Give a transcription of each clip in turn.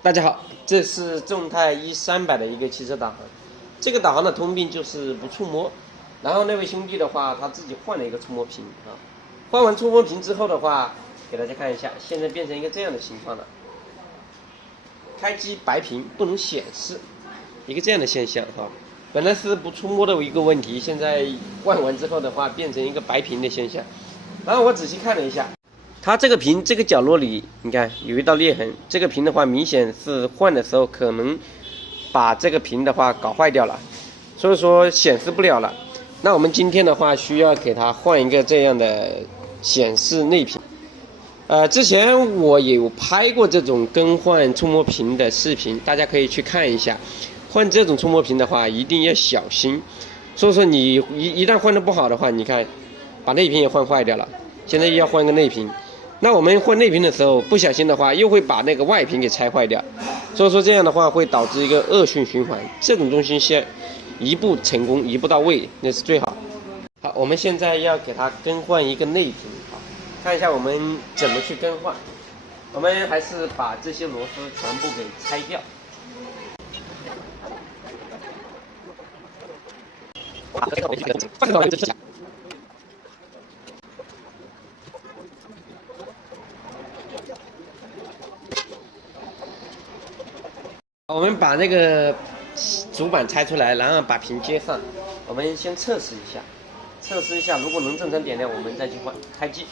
大家好，这是众泰E300的一个汽车导航。这个导航的通病就是不触摸。然后那位兄弟的话，他自己换了一个触摸屏啊。换完触摸屏之后的话，给大家看一下，现在变成一个这样的情况了。开机白屏不能显示，一个这样的现象哈。本来是不触摸的一个问题，现在换完之后的话，变成一个白屏的现象。然后我仔细看了一下。它这个屏这个角落里，你看有一道裂痕。这个屏的话，明显是换的时候可能把这个屏的话搞坏掉了，所以说显示不了了。那我们今天的话，需要给它换一个这样的显示内屏。之前我有拍过这种更换触摸屏的视频，大家可以去看一下。换这种触摸屏的话，一定要小心。所以说你一旦换的不好的话，你看把内屏也换坏掉了，现在又要换个内屏。那我们换内屏的时候，不小心的话，又会把那个外屏给拆坏掉，所以说这样的话会导致一个恶性循环。这种东西先一步成功，一步到位，那是最好。好，我们现在要给它更换一个内屏，好，看一下我们怎么去更换。我们还是把这些螺丝全部给拆掉。我们把那个主板拆出来，然后把屏接上。我们先测试一下，如果能正常点亮，我们再去换开机。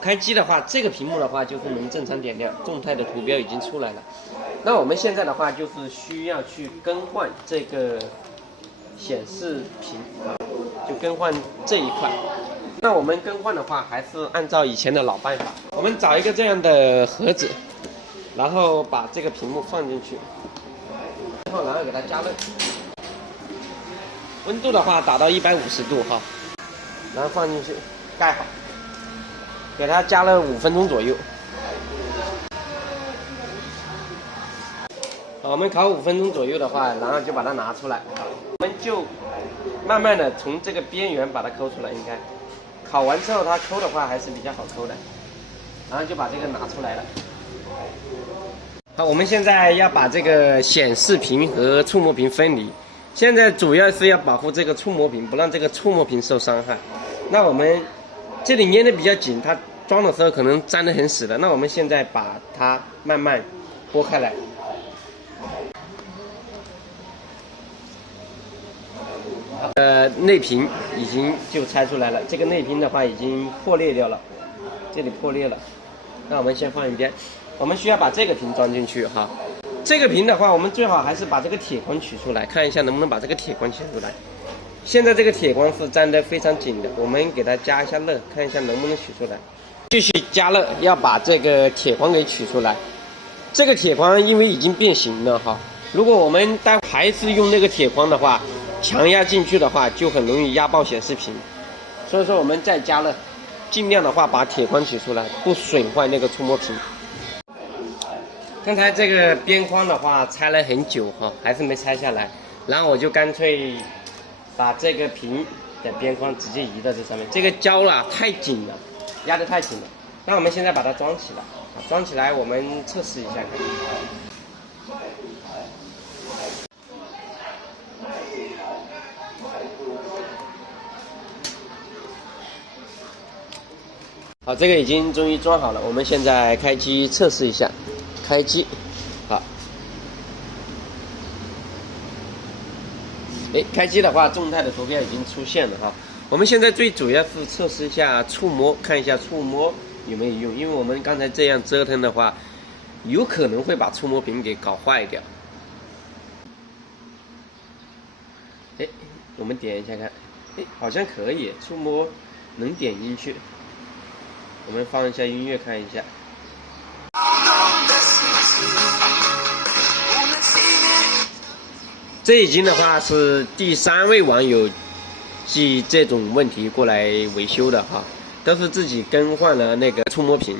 开机的话，这个屏幕的话就是能正常点亮，众泰的图标已经出来了。那我们现在的话就是需要去更换这个显示屏啊，就更换这一块。那我们更换的话，还是按照以前的老办法，我们找一个这样的盒子。然后把这个屏幕放进去，然后给它加热，温度的话达到150度哈，然后放进去，盖好，给它加热5分钟左右。我们烤5分钟左右的话，然后就把它拿出来，我们就慢慢的从这个边缘把它抠出来。你看，烤完之后它抠的话还是比较好抠的，然后就把这个拿出来了。好，我们现在要把这个显示屏和触摸屏分离。现在主要是要保护这个触摸屏，不让这个触摸屏受伤害。那我们这里粘的比较紧，它装的时候可能粘得很死的。那我们现在把它慢慢拨开来。内屏已经就拆出来了，这个内屏的话已经破裂掉了，这里破裂了。那我们先放一边。我们需要把这个屏装进去哈，这个屏的话，我们最好还是把这个铁框取出来，看一下能不能把这个铁框取出来。现在这个铁框是粘得非常紧的，我们给它加一下热，看一下能不能取出来。继续加热，要把这个铁框给取出来。这个铁框因为已经变形了哈，如果我们待会还是用那个铁框的话，强压进去的话，就很容易压爆显示屏。所以说我们再加热，尽量的话把铁框取出来，不损坏那个触摸屏。刚才这个边框的话拆了很久哈，还是没拆下来，然后我就干脆把这个屏的边框直接移到这上面。这个胶啦太紧了，压得太紧了。那我们现在把它装起来，装起来我们测试一下看。好，这个已经终于装好了，我们现在开机测试一下。开机，好。开机的话，众泰的图标已经出现了哈。我们现在最主要是测试一下触摸，看一下触摸有没有用，因为我们刚才这样折腾的话，有可能会把触摸屏给搞坏掉。我们点一下看，好像可以，触摸能点进去。我们放一下音乐看一下。这已经的话是第3位网友寄这种问题过来维修的哈，都是自己更换了那个触摸屏，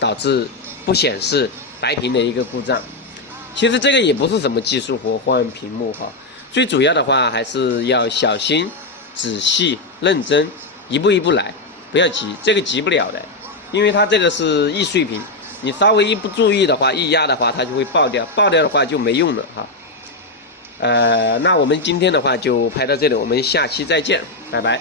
导致不显示白屏的一个故障。其实这个也不是什么技术活，换屏幕哈，最主要的话还是要小心、仔细、认真，一步一步来，不要急，这个急不了的，因为它这个是易碎屏，你稍微一不注意的话，一压的话，它就会爆掉，爆掉的话就没用了哈。那我们今天的话就拍到这里，我们下期再见，拜拜。